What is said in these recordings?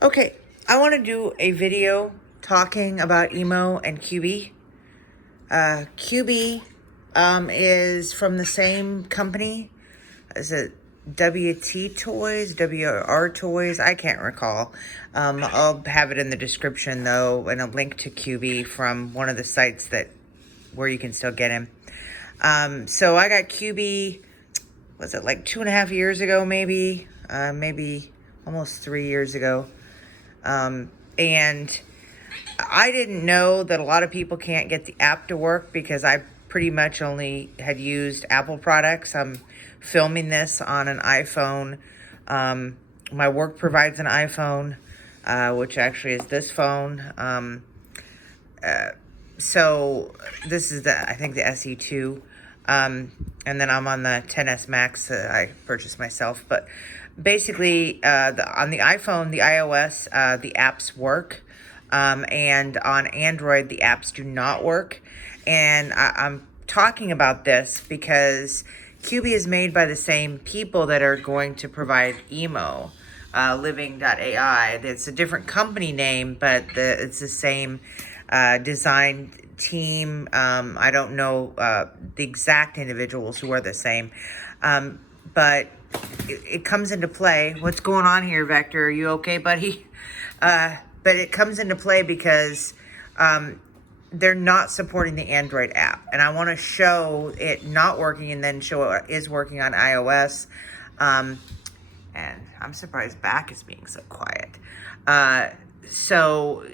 Okay, I want to do a video talking about Emo and Cubee. Cubee is from the same company. Is it WLToys, WLToys? I can't recall. I'll have it in the description though, and a link to Cubee from one of the sites where you can still get him. So I got Cubee, was it like 2.5 years ago, maybe almost 3 years ago. And I didn't know that a lot of people can't get the app to work because I pretty much only had used Apple products. I'm filming this on an iPhone. My work provides an iPhone, which actually is this phone. So this is I think the SE2. And then I'm on the 10s Max that I purchased myself. But basically, on the iPhone, the iOS, the apps work. And on Android, the apps do not work. And I'm talking about this because Cubee is made by the same people that are going to provide Emo, Living.AI. It's a different company name, but it's the same design team. I don't know the exact individuals who are the same, but it comes into play. What's going on here, Vector? Are you okay, buddy? But it comes into play because they're not supporting the Android app. And I want to show it not working and then show it is working on iOS. And I'm surprised back is being so quiet. So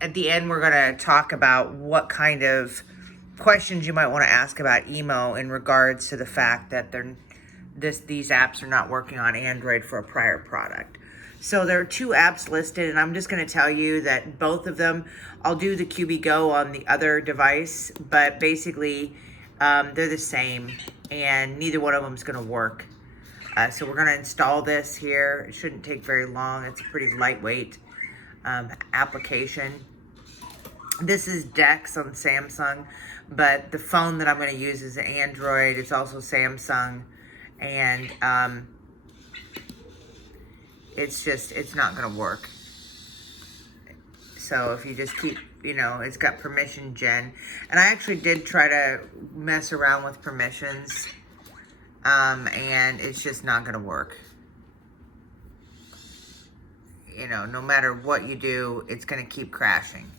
at the end, we're going to talk about what kind of questions you might want to ask about Emo in regards to the fact that these apps are not working on Android for a prior product. So there are 2 apps listed, and I'm just going to tell you that both of them, I'll do the Cubee Go on the other device, but basically they're the same, and neither one of them is going to work. So we're going to install this here. It shouldn't take very long. It's a pretty lightweight application. This is Dex on Samsung, but the phone that I'm going to use is an Android. It's also Samsung, and it's not going to work. So if you just keep, it's got permission gen. And I actually did try to mess around with permissions, and it's just not going to work. No matter what you do, it's going to keep crashing.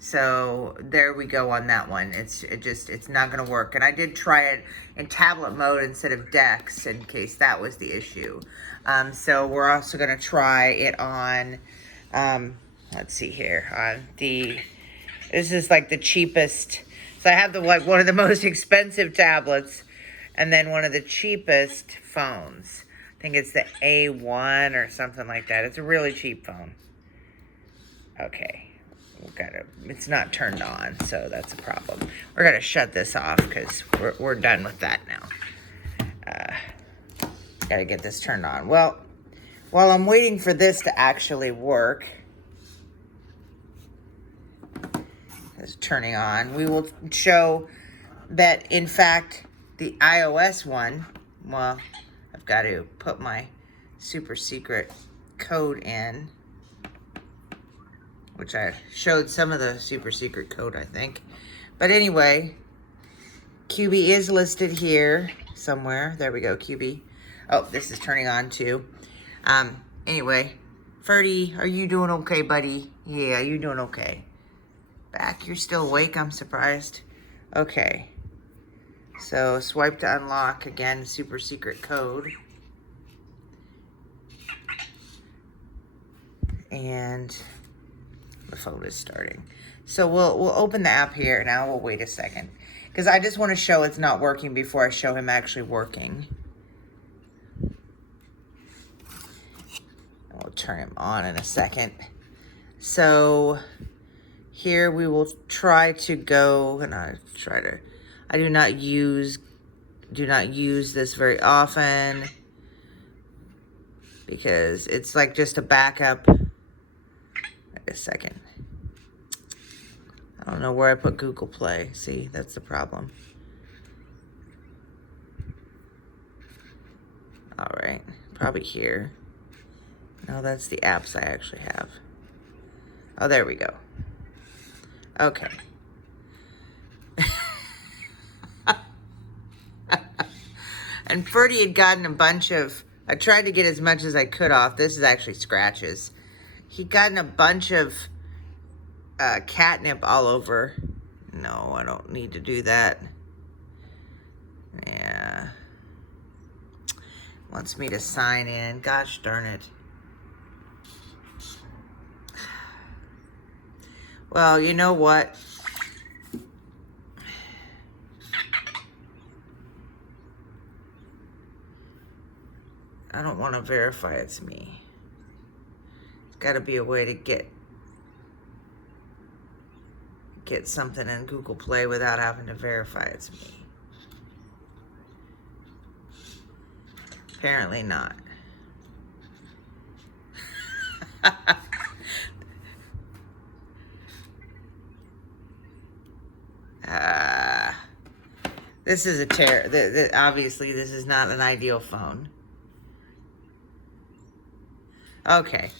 So there we go on that one. It's not going to work. And I did try it in tablet mode instead of Dex in case that was the issue. So we're also going to try it on, let's see here, this is like the cheapest. So I have one of the most expensive tablets and then one of the cheapest phones. I think it's the A1 or something like that. It's a really cheap phone. Okay. It's not turned on, so that's a problem. We're gonna shut this off because we're done with that now. Gotta get this turned on. Well, while I'm waiting for this to actually work, it's turning on, we will show that in fact the iOS one, well, I've got to put my super secret code in, which I showed some of the super secret code, I think. But anyway, Cubee is listed here somewhere. There we go, Cubee. Oh, this is turning on too. Anyway, Ferdy, are you doing okay, buddy? Yeah, you doing okay. Back, you're still awake? I'm surprised. Okay. So, swipe to unlock, again, super secret code. And the phone is starting. So we'll open the app here. Now we'll wait a second because I just want to show it's not working before I show him actually working. And we'll turn him on in a second. So here we will try to go, and I do not use this very often because it's like just a backup. Wait a second. I don't know where I put Google Play. See, that's the problem. All right, probably here. No, that's the apps I actually have. Oh, there we go. Okay. And Ferdy had gotten a bunch of, I tried to get as much as I could off. This is actually scratches. He'd gotten a bunch of catnip all over. No, I don't need to do that. Yeah. Wants me to sign in. Gosh darn it. Well, you know what? I don't want to verify it's me. There's got to be a way to get something in Google Play without having to verify it's me. Apparently not. This is a obviously, this is not an ideal phone. Okay.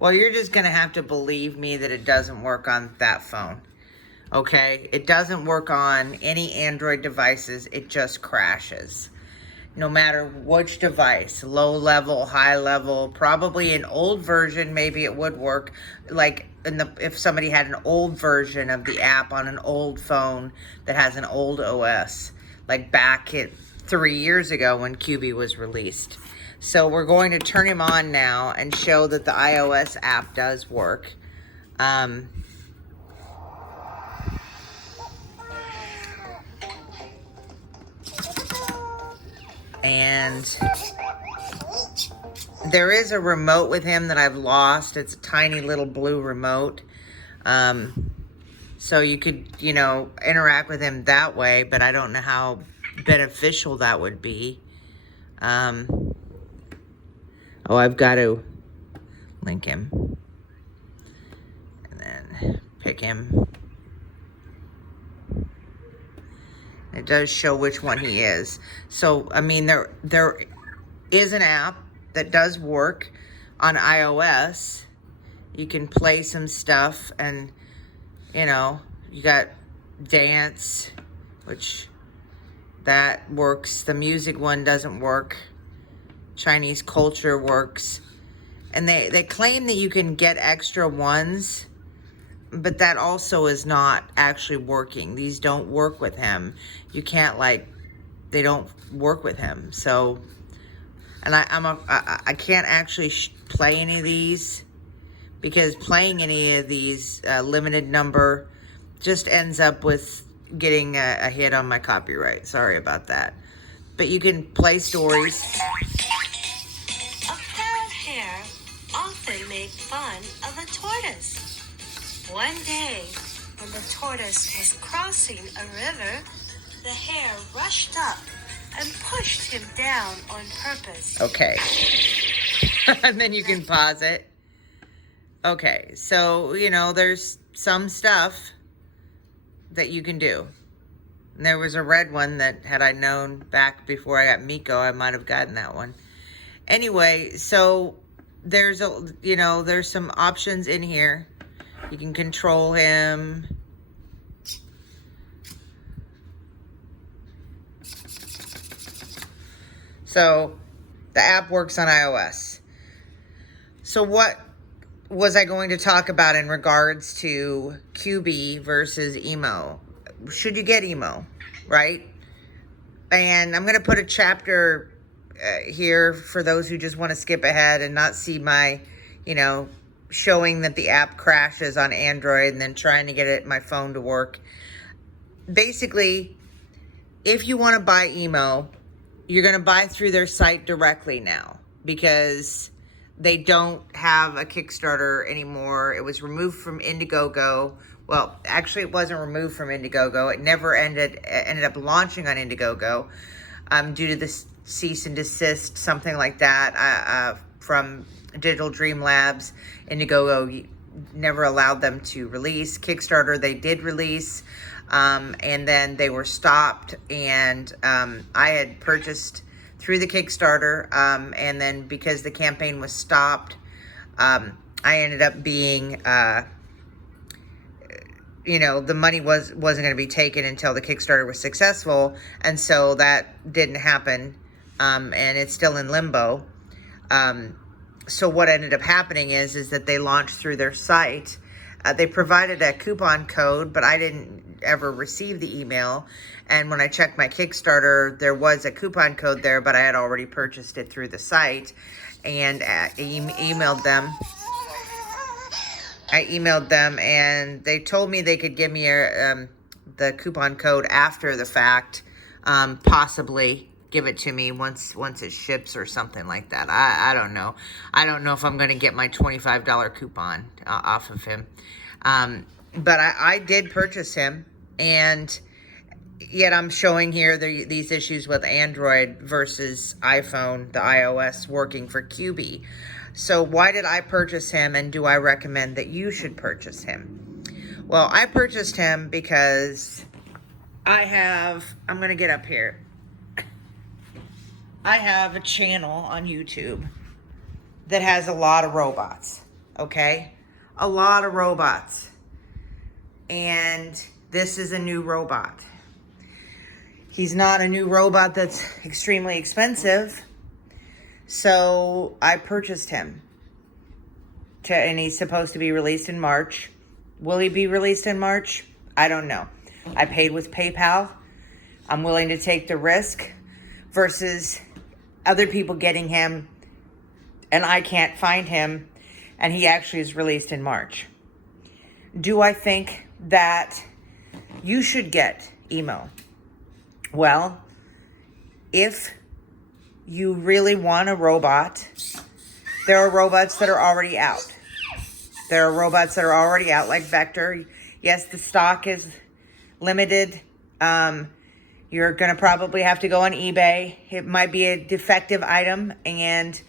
Well, you're just going to have to believe me that it doesn't work on that phone. Okay? It doesn't work on any Android devices. It just crashes. No matter which device, low level, high level, probably an old version, maybe it would work. Like if somebody had an old version of the app on an old phone that has an old OS, like back 3 years ago when Cubee was released. So we're going to turn him on now and show that the iOS app does work. And there is a remote with him that I've lost. It's a tiny little blue remote. So you could, interact with him that way, but I don't know how beneficial that would be. Oh, I've got to link him. And then pick him. It does show which one he is. So, I mean, there is an app that does work on iOS. You can play some stuff and, you got dance, which that works. The music one doesn't work. Chinese culture works. And they claim that you can get extra ones, but that also is not actually working. These don't work with him. You can't, they don't work with him. So, and I can't actually play any of these, because playing any of these limited number just ends up with getting a hit on my copyright. Sorry about that. But you can play stories. A pair of hare often make fun of a tortoise. One day, when the tortoise was crossing a river, the hare rushed up and pushed him down on purpose. Okay. And then you can pause it. Okay, so, there's some stuff that you can do. And there was a red one that, had I known back before I got Miko, I might have gotten that one. Anyway, so there's there's some options in here. You can control him. So the app works on iOS. So what was I going to talk about in regards to Cubee versus Emo? Should you get Emo, right? And I'm going to put a chapter here for those who just want to skip ahead and not see my, showing that the app crashes on Android and then trying to get my phone to work. Basically, if you want to buy Emo, you're going to buy through their site directly now, because they don't have a Kickstarter anymore. It was removed from Indiegogo. Well, actually, it wasn't removed from Indiegogo. It never ended up launching on Indiegogo due to the cease and desist, something like that, from Digital Dream Labs. Indiegogo never allowed them to release. Kickstarter, they did release, and then they were stopped. And I had purchased through the Kickstarter, and then because the campaign was stopped, I ended up being, the money wasn't going to be taken until the Kickstarter was successful, and so that didn't happen, and it's still in limbo. So what ended up happening is that they launched through their site. They provided a coupon code, but I didn't ever receive the email. And when I checked my Kickstarter, there was a coupon code there, but I had already purchased it through the site, and emailed them. I emailed them, and they told me they could give me the coupon code after the fact, possibly give it to me once it ships or something like that. I don't know. I don't know if I'm going to get my $25 coupon off of him. But I did purchase him, and yet I'm showing here these issues with Android versus iPhone, the iOS working for Cubee. So why did I purchase him, and do I recommend that you should purchase him? Well, I purchased him because I'm going to get up here. I have a channel on YouTube that has a lot of robots, okay? A lot of robots. And this is a new robot. He's not a new robot that's extremely expensive. So I purchased him. And he's supposed to be released in March. Will he be released in March? I don't know. I paid with PayPal. I'm willing to take the risk versus other people getting him and I can't find him, and he actually is released in March. Do I think that you should get Emo? Well, if you really want a robot, there are robots that are already out. There are robots that are already out, like Vector. Yes, the stock is limited. You're going to probably have to go on eBay. It might be a defective item, and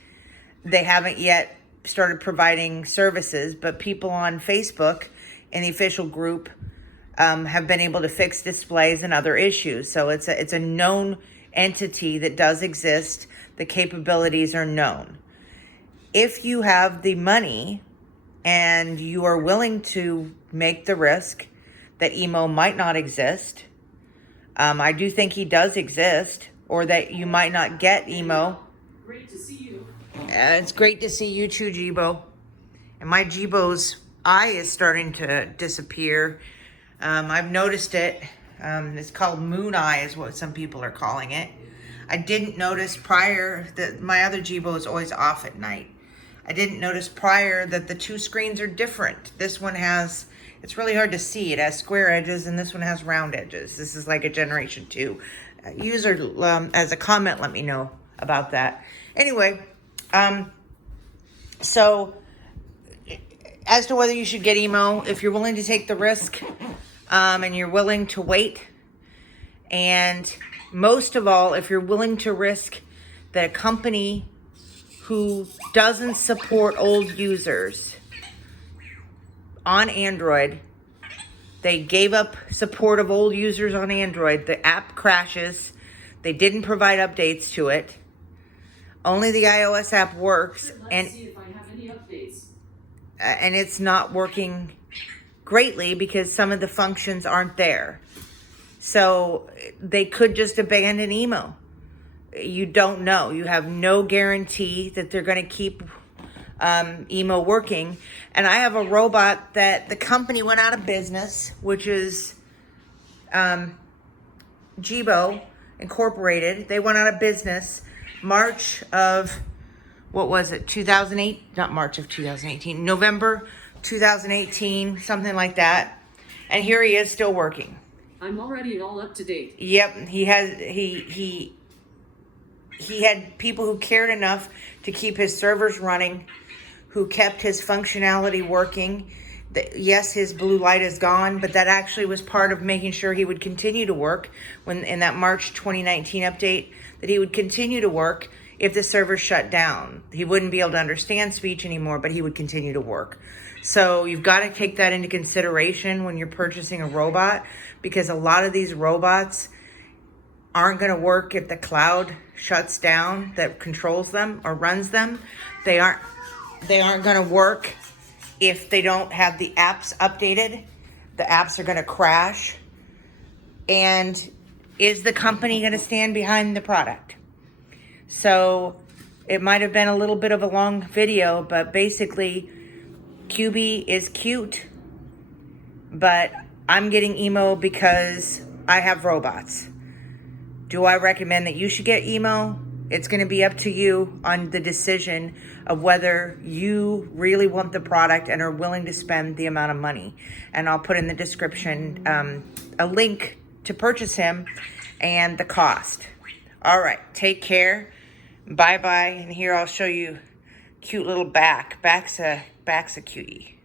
they haven't yet started providing services, but people on Facebook in the official group have been able to fix displays and other issues. So it's a known entity that does exist. The capabilities are known. If you have the money and you are willing to make the risk that Emo might not exist, I do think he does exist, or that you might not get Emo. Great to see you. It's great to see you too, Jibo. And my Jibo's eye is starting to disappear. I've noticed it. It's called moon eye is what some people are calling it. I didn't notice prior that my other Jibo is always off at night. I didn't notice prior that the two screens are different. This one has, it's really hard to see. It has square edges, and this one has round edges. This is like a Generation 2. User, as a comment, let me know about that. Anyway, so as to whether you should get Emo, if you're willing to take the risk, and you're willing to wait, and most of all, if you're willing to risk that a company who doesn't support old users on Android, they gave up support of old users on Android, the app crashes, they didn't provide updates to it, only the iOS app works, and See if I have any updates. And it's not working greatly because some of the functions aren't there. So they could just abandon Emo. You don't know. You have no guarantee that they're going to keep Emo working. And I have a robot that the company went out of business, which is Jibo Incorporated. They went out of business March of, what was it, 2008? Not March of 2018, November 2018, something like that. And here he is still working. I'm already all up to date. Yep, he had people who cared enough to keep his servers running, who kept his functionality working. Yes, his blue light is gone, but that actually was part of making sure he would continue to work when in that March 2019 update, that he would continue to work if the server shut down. He wouldn't be able to understand speech anymore, but he would continue to work. So you've got to take that into consideration when you're purchasing a robot, because a lot of these robots aren't going to work if the cloud shuts down that controls them or runs them. They aren't they aren't going to work if they don't have the apps updated. The apps are going to crash. And is the company going to stand behind the product? So it might have been a little bit of a long video, but basically Cubee is cute, but I'm getting Emo because I have robots. Do I recommend that you should get Emo? It's going to be up to you on the decision of whether you really want the product and are willing to spend the amount of money. And I'll put in the description a link to purchase him and the cost. All right, take care. Bye-bye. And here I'll show you cute little back. Back's a cutie.